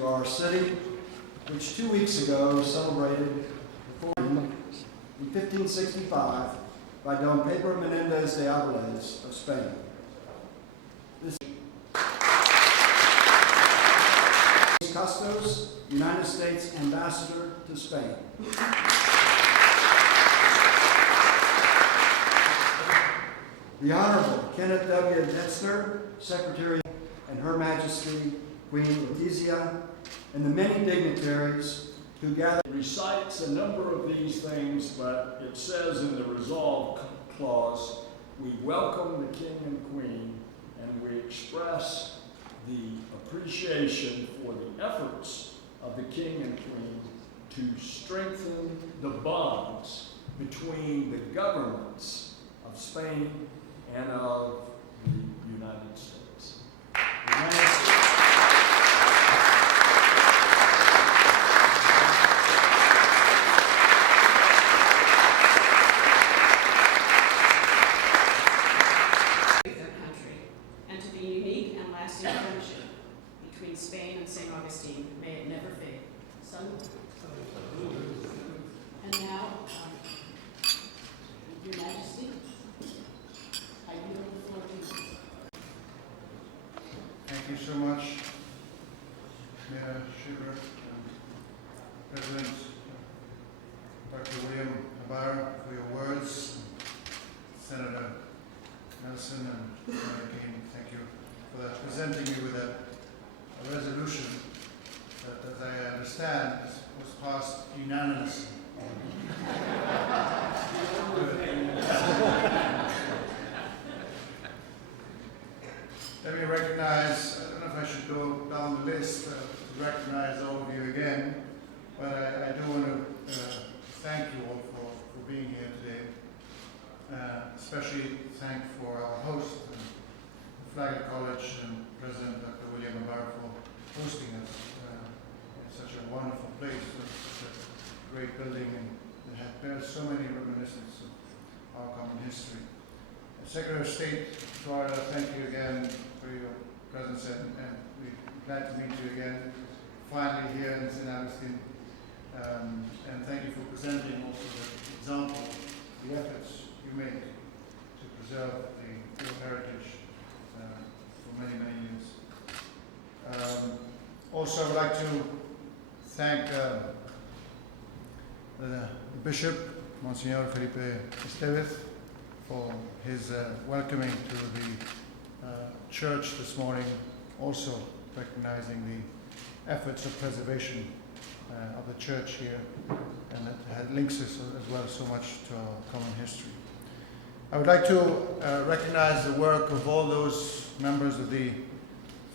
to our city, which 2 weeks ago celebrated the 40th in 1565 by Don Pedro Menendez de Avilés of Spain. Custos, United States Ambassador to Spain. The Honorable Kenneth W. Metzner, Secretary, and Her Majesty Queen Letizia, and the many dignitaries who gathered. It recites a number of these things, but it says in the resolve clause, we welcome the King and Queen, and we express the appreciation for the efforts of the King and Queen to strengthen the bonds between the governments of Spain and of the United States. Their country, and to the unique and lasting friendship between Spain and St. Augustine, may it never fade. And now, Your Majesty, I yield the floor to you. Thank you so much, Mayor Schubert, President Dr. William Abar, for your words. Senator Nelson and Senator King, thank you for that, presenting you with a resolution that, as I understand, was passed unanimously. Let me recognize, I don't know if I should go down the list to recognize all of you again, but I do want to thank you all for being here today. Especially thank for our host, Flagler College and President Dr. William Abar for hosting us in such a wonderful place, such a great building, and it bears so many reminiscences of our common history. Secretary of State, Florida, thank you again for your presence, and we're glad to meet you again, finally here in St. Augustine. And thank you for presenting also the example, the efforts you make to preserve your heritage for many, many years. Also, I would like to thank the Bishop, Monsignor Felipe Estevez, for his welcoming to the church this morning, also recognizing the efforts of preservation of the church here, and that links us as well so much to our common history. I would like to recognize the work of all those members of the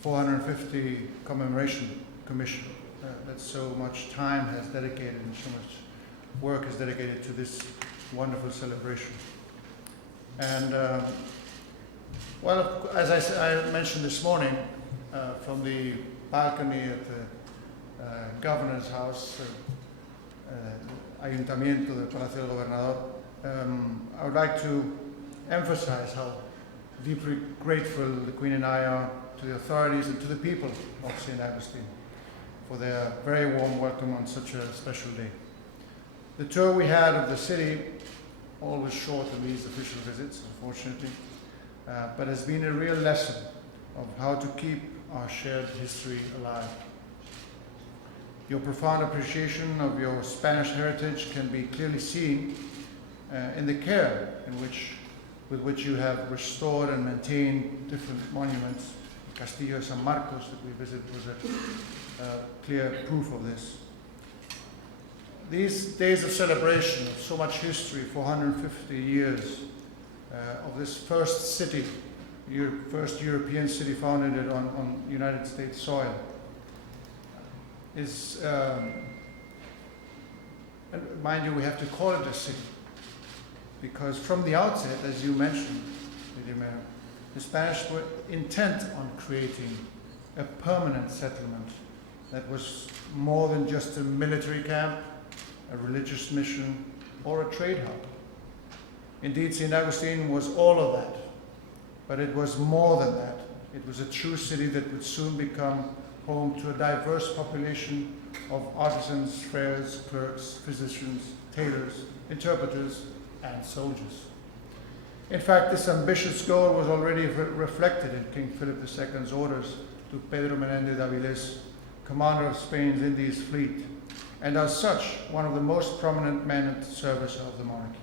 450 Commemoration Commission that so much time has dedicated and so much work is dedicated to this wonderful celebration. And well, as I mentioned this morning, from the balcony at the Governor's House, Ayuntamiento del Palacio del Gobernador, I would like to emphasize how deeply grateful the Queen and I are to the authorities and to the people of St. Augustine for their very warm welcome on such a special day. The tour we had of the city, always short of these official visits, unfortunately, but has been a real lesson of how to keep our shared history alive. Your profound appreciation of your Spanish heritage can be clearly seen in the care with which you have restored and maintained different monuments. The Castillo de San Marcos that we visited was a clear proof of this. These days of celebration of so much history, 450 years of this first city, first European city founded on United States soil, is, and mind you, we have to call it a city, because from the outset, as you mentioned, Lady Mayor, the Spanish were intent on creating a permanent settlement that was more than just a military camp, a religious mission, or a trade hub. Indeed, St. Augustine was all of that, but it was more than that. It was a true city that would soon become home to a diverse population of artisans, friars, clerks, physicians, tailors, interpreters, and soldiers. In fact, this ambitious goal was already reflected in King Philip II's orders to Pedro Menéndez de Avilés, commander of Spain's Indies fleet, and as such, one of the most prominent men at the service of the monarchy.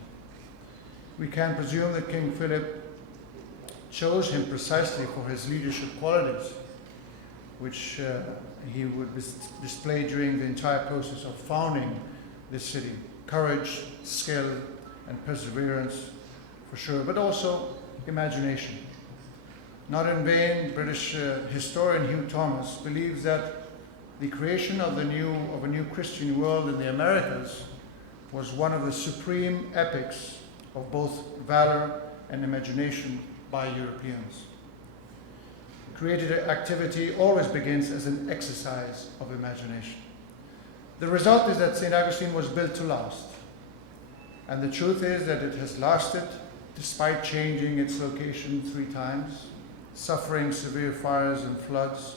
We can presume that King Philip chose him precisely for his leadership qualities, which he would display during the entire process of founding this city. Courage, skill, and perseverance, for sure, but also imagination. Not in vain, British historian Hugh Thomas believes that the creation of a new Christian world in the Americas was one of the supreme epics of both valor and imagination by Europeans. Creative activity always begins as an exercise of imagination. The result is that St. Augustine was built to last. And the truth is that it has lasted despite changing its location 3 times, suffering severe fires and floods,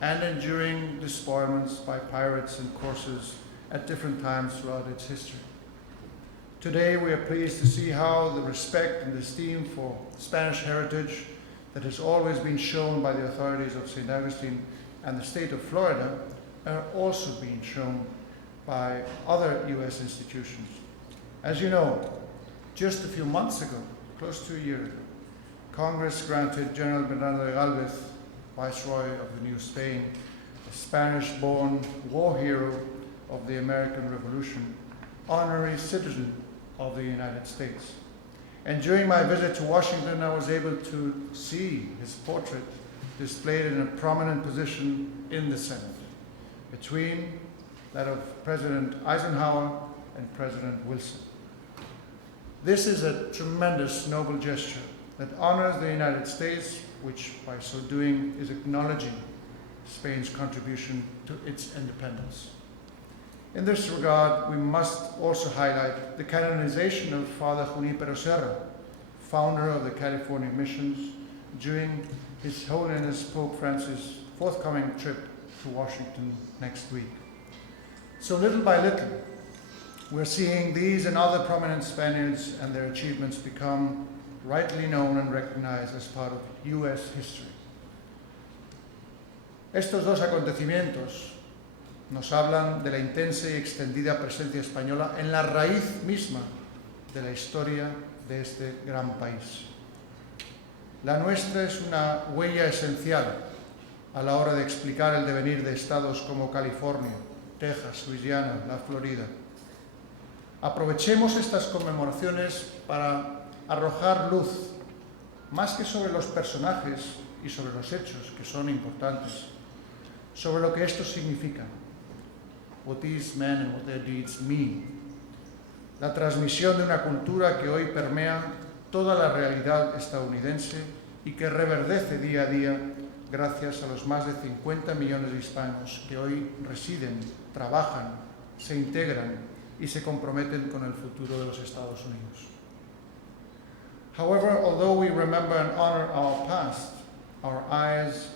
and enduring despoilments by pirates and corsairs at different times throughout its history. Today we are pleased to see how the respect and esteem for Spanish heritage that has always been shown by the authorities of St. Augustine and the state of Florida are also being shown by other U.S. institutions. As you know, just a few months ago, close to a year ago, Congress granted General Bernardo de Galvez, Viceroy of the New Spain, a Spanish-born war hero of the American Revolution, honorary citizen of the United States. And during my visit to Washington, I was able to see his portrait displayed in a prominent position in the Senate, between that of President Eisenhower and President Wilson. This is a tremendous noble gesture that honors the United States, which by so doing is acknowledging Spain's contribution to its independence. In this regard, we must also highlight the canonization of Father Junípero Serra, founder of the California Missions, during His Holiness Pope Francis' forthcoming trip to Washington next week. So little by little, we're seeing these and other prominent Spaniards and their achievements become rightly known and recognized as part of U.S. history. Estos dos acontecimientos nos hablan de la intensa y extendida presencia española en la raíz misma de la historia de este gran país. La nuestra es una huella esencial a la hora de explicar el devenir de estados como California, Texas, Luisiana, la Florida. Aprovechemos estas conmemoraciones para arrojar luz, más que sobre los personajes y sobre los hechos, que son importantes, sobre lo que estos significan. What these men and what their deeds mean. La transmisión de una cultura que hoy permea toda la realidad estadounidense y que reverdece día a día gracias a los más de 50 millones de hispanos que hoy residen, trabajan, se integran y se comprometen con el futuro de los Estados Unidos. However, although we remember and honor our past, our eyes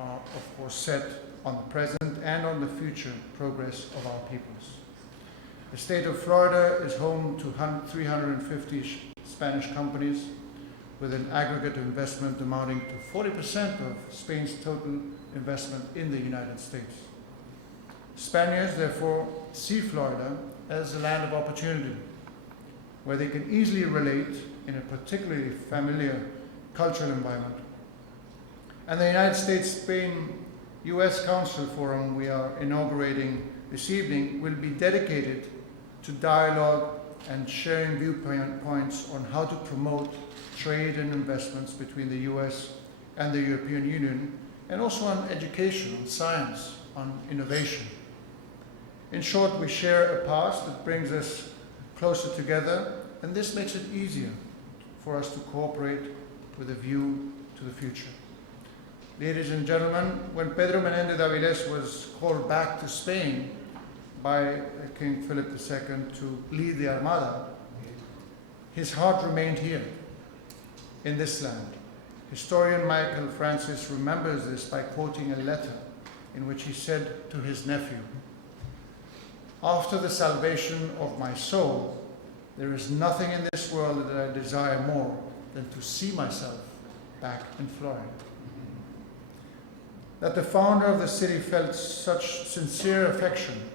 are of course set on the present and on the future progress of our peoples. The state of Florida is home to 350 Spanish companies with an aggregate investment amounting to 40% of Spain's total investment in the United States. Spaniards, therefore, see Florida as a land of opportunity, where they can easily relate in a particularly familiar cultural environment. And the United States-Spain-US Council Forum we are inaugurating this evening will be dedicated to dialogue and sharing viewpoints on how to promote trade and investments between the US and the European Union, and also on education, on science, on innovation. In short, we share a past that brings us closer together, and this makes it easier for us to cooperate with a view to the future. Ladies and gentlemen, when Pedro Menéndez de Avilés was called back to Spain by King Philip II to lead the Armada, his heart remained here, in this land. Historian Michael Francis remembers this by quoting a letter in which he said to his nephew, "After the salvation of my soul, there is nothing in this world that I desire more than to see myself back in Florida." That the founder of the city felt such sincere affection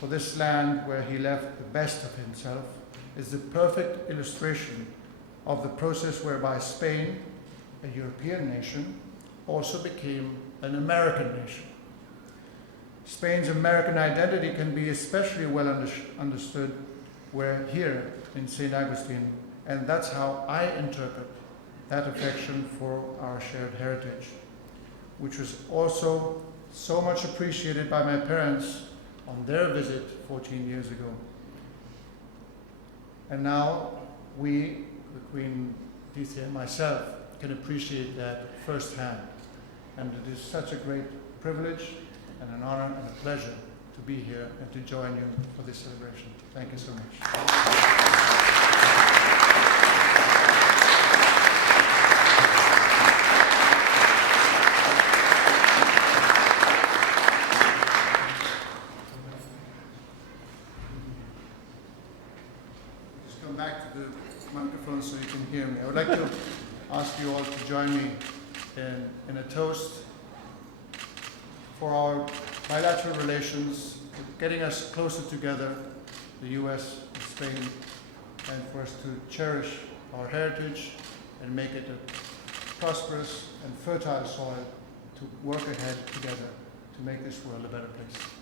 for this land where he left the best of himself is the perfect illustration of the process whereby Spain, a European nation, also became an American nation. Spain's American identity can be especially well understood here in St. Agustín, and that's how I interpret that affection for our shared heritage, which was also so much appreciated by my parents on their visit 14 years ago. And now we, the Queen Letizia and myself, can appreciate that firsthand. And it is such a great privilege and an honor and a pleasure to be here and to join you for this celebration. Thank you so much. Just come back to the microphone so you can hear me. I would like to ask you all to join me in a toast for our bilateral relations, getting us closer together, the US and Spain, and for us to cherish our heritage and make it a prosperous and fertile soil to work ahead together to make this world a better place.